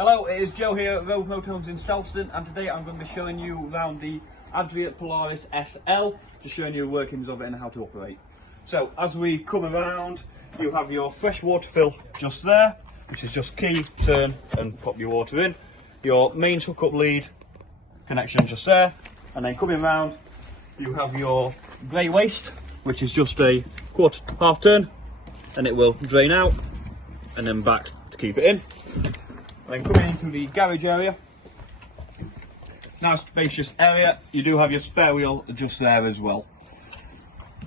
Hello, it is Joe here at Rove Motorhomes in Selston, and today I'm going to be showing you around the Adria Polaris SL, just showing you the workings of it and how to operate. So as we come around, you have your fresh water fill just there, which is just key, turn and pop your water in. Your mains hookup lead connection just there, and then coming around you have your grey waste, which is just a quarter half turn, and it will drain out and then back to keep it in. Then coming into the garage area, nice spacious area, you do have your spare wheel just there as well.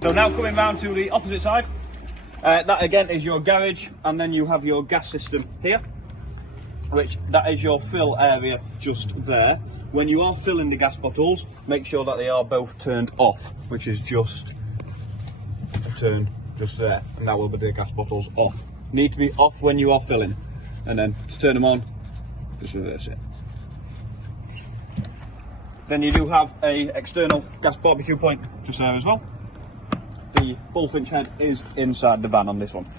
So now coming round to the opposite side, that again is your garage, and then you have your gas system here, which that is your fill area just there. When you are filling the gas bottles, make sure that they are both turned off, which is just a turn just there, and that will be the gas bottles off. Need to be off when you are filling, and then to turn them on, just reverse it. Then you do have a external gas barbecue point just there as well. The bullfinch head is inside the van on this one,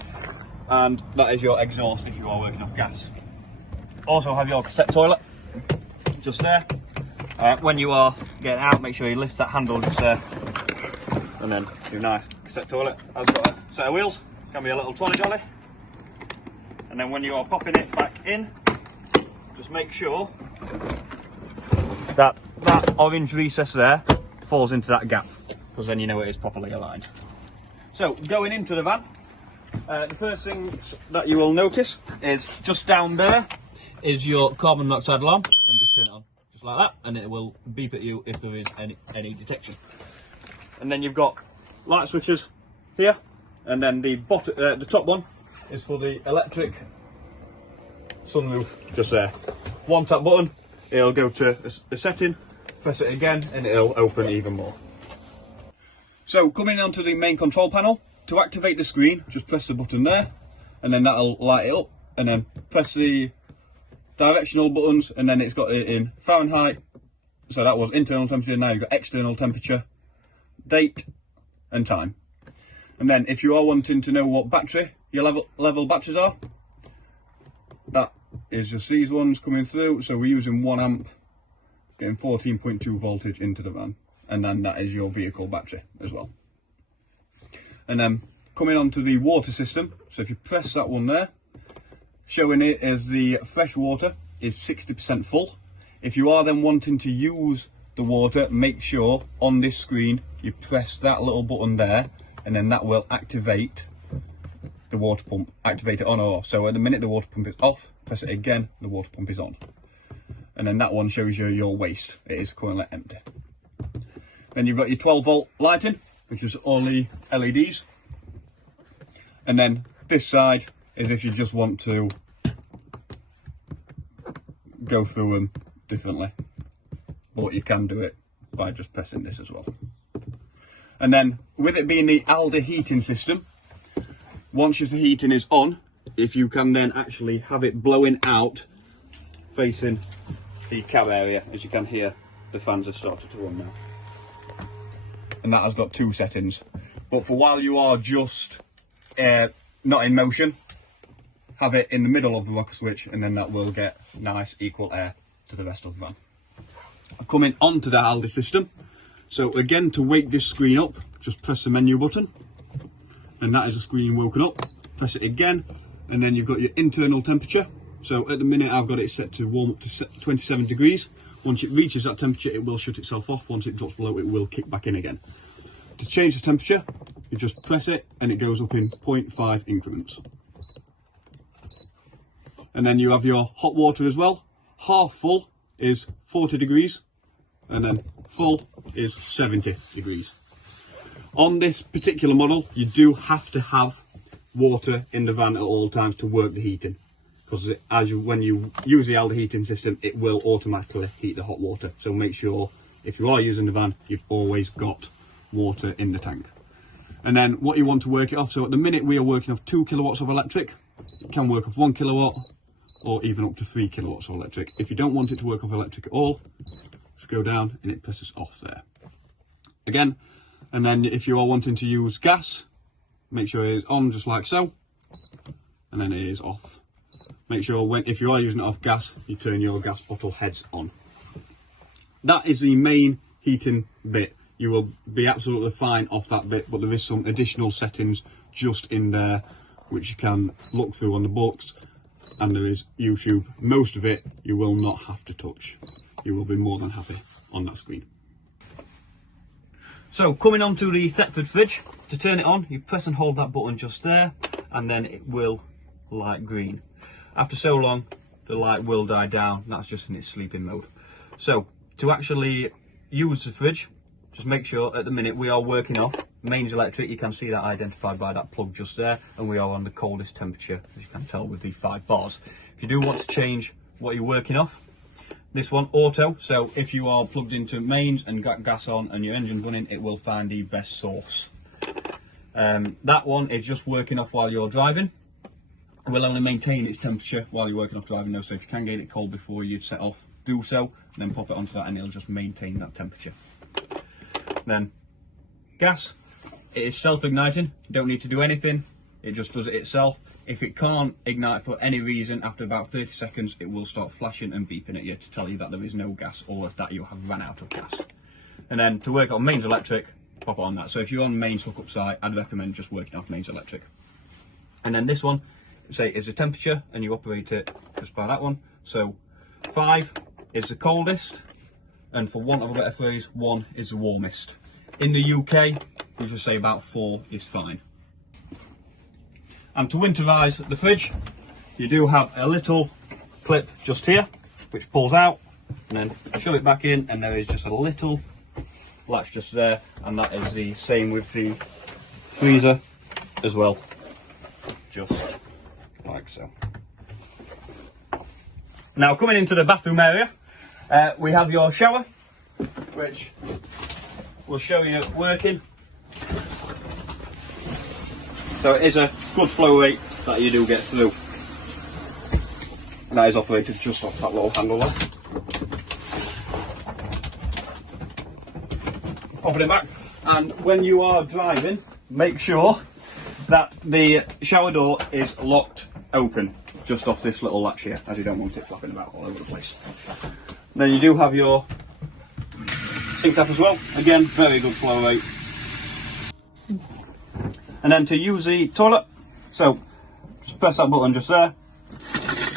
and that is your exhaust if you are working off gas. Also have your cassette toilet just there. When you are getting out, make sure you lift that handle just there, and then do nice. Cassette toilet has got a set of wheels, can be a little trolley dolly, and then when you are popping it back in, just make sure that that orange recess there falls into that gap, because then you know it is properly aligned. So going into the van, the first thing that you will notice is just down there is your carbon monoxide alarm, and just turn it on just like that, and it will beep at you if there is any detection. And then you've got light switches here, and then the top one is for the electric sunroof just there. One tap button, it'll go to a setting, press it again and it'll open even more. So coming onto the main control panel, to activate the screen just press the button there, and then that'll light it up, and then press the directional buttons, and then it's got it in Fahrenheit, so that was internal temperature, now you've got external temperature, date and time. And then if you are wanting to know what battery your level batteries are, that is just these ones coming through. So we're using 1 amp, getting 14.2 voltage into the van, and then that is your vehicle battery as well. And then coming on to the water system, so if you press that one there, showing it as the fresh water is 60% full. If you are then wanting to use the water, make sure on this screen you press that little button there, and then that will activate the water pump, activate it on or off. So at the minute the water pump is off, press it again, the water pump is on. And then that one shows you your waste. It is currently empty. Then you've got your 12 volt lighting, which is only LEDs. And then this side is if you just want to go through them differently, but you can do it by just pressing this as well. And then with it being the Alder heating system, once the heating is on, if you can then actually have it blowing out facing the cab area, as you can hear the fans have started to run now. And that has got 2 settings, but for while you are just not in motion, have it in the middle of the rocker switch, and then that will get nice equal air to the rest of the van. Coming onto the Alder system, so again, to wake this screen up, just press the menu button, and that is the screen woken up. Press it again, and then you've got your internal temperature. So at the minute I've got it set to warm up to 27 degrees. Once it reaches that temperature, it will shut itself off. Once it drops below, it will kick back in again. To change the temperature, you just press it and it goes up in 0.5 increments. And then you have your hot water as well. Half full is 40 degrees, and then full is 70 degrees. On this particular model, you do have to have water in the van at all times to work the heating, because when you use the Alder heating system, it will automatically heat the hot water. So make sure if you are using the van, you've always got water in the tank. And then what you want to work it off, so at the minute we are working off 2 kilowatts of electric. It can work off 1 kilowatt or even up to 3 kilowatts of electric. If you don't want it to work off electric at all, just go down and it presses off there again. And then if you are wanting to use gas, make sure it is on just like so, and then it is off make sure if you are using it off gas, you turn your gas bottle heads on. That is the main heating bit. You will be absolutely fine off that bit, but there is some additional settings just in there which you can look through on the books, and there is YouTube. Most of it you will not have to touch. You will be more than happy on that screen. So coming on to the Thetford fridge, to turn it on you press and hold that button just there, and then it will light green. After so long the light will die down, that's just in its sleeping mode. So to actually use the fridge, just make sure at the minute we are working off mains electric. You can see that identified by that plug just there, and we are on the coldest temperature, as you can tell with the 5 bars. If you do want to change what you're working off, this one auto, so if you are plugged into mains and got gas on and your engine's running, it will find the best source. That one is just working off while you're driving. It will only maintain its temperature while you're working off driving though, so if you can get it cold before you set off, do so, then pop it onto that and it'll just maintain that temperature. Then gas, it is self-igniting, you don't need to do anything, it just does it itself. If it can't ignite for any reason, after about 30 seconds it will start flashing and beeping at you to tell you that there is no gas or that you have run out of gas. And then to work on mains electric, pop it on that. So if you're on mains hookup site, I'd recommend just working off mains electric. And then this one, say, is the temperature, and you operate it just by that one. So 5 is the coldest, and for want of a better phrase, 1 is the warmest. In the UK, we should say about 4 is fine. And to winterise the fridge, you do have a little clip just here, which pulls out, and then shove it back in, and there is just a little latch just there, and that is the same with the freezer as well, just like so. Now coming into the bathroom area, we have your shower, which we'll show you working. So it is a good flow rate that you do get through. And that is operated just off that little handle there. Popping it back, and when you are driving, make sure that the shower door is locked open just off this little latch here, as you don't want it flapping about all over the place. Then you do have your sink tap as well, again very good flow rate. And then to use the toilet, so just press that button just there,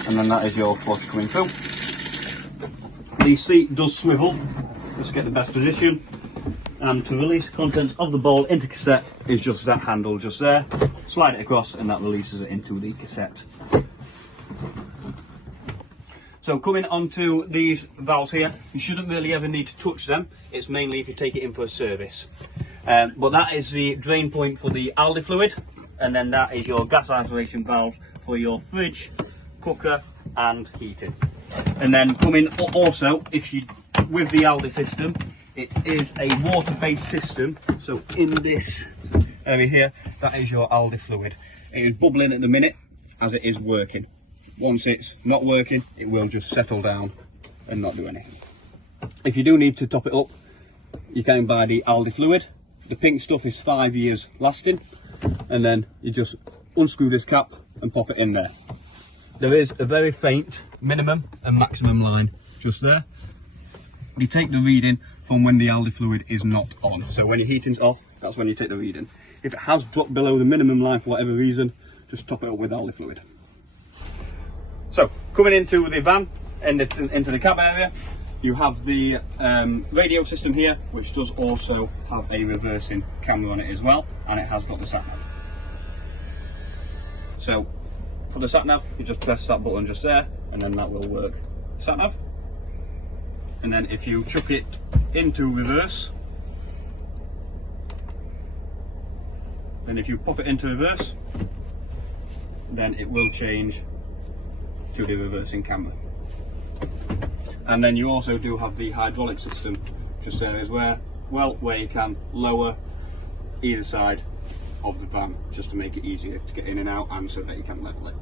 and then that is your flush coming through. The seat does swivel just to get the best position, and to release the contents of the bowl into cassette is just that handle just there. Slide it across and that releases it into the cassette. So coming onto these valves here, you shouldn't really ever need to touch them. It's mainly if you take it in for a service. But that is the drain point for the Aldi fluid, and then that is your gas isolation valve for your fridge, cooker and heating. And then coming also, if you with the Aldi system, it is a water-based system, so in this area here, that is your Aldi fluid. It is bubbling at the minute as it is working. Once it's not working, it will just settle down and not do anything. If you do need to top it up, you can buy the Aldi fluid. The pink stuff is 5 years lasting, and then you just unscrew this cap and pop it in there. There is a very faint minimum and maximum line just there. You take the reading from when the Aldi fluid is not on. So when your heating's off, that's when you take the reading. If it has dropped below the minimum line for whatever reason, just top it up with Aldi fluid. So coming into the van and into the cab area, you have the radio system here, which does also have a reversing camera on it as well, and it has got the sat nav. So for the sat nav, you just press that button just there, and then that will work sat nav. And then if you chuck it into reverse, then if you pop it into reverse, then it will change to the reversing camera. And then you also do have the hydraulic system just there as well, where you can lower either side of the van just to make it easier to get in and out, and so that you can level it.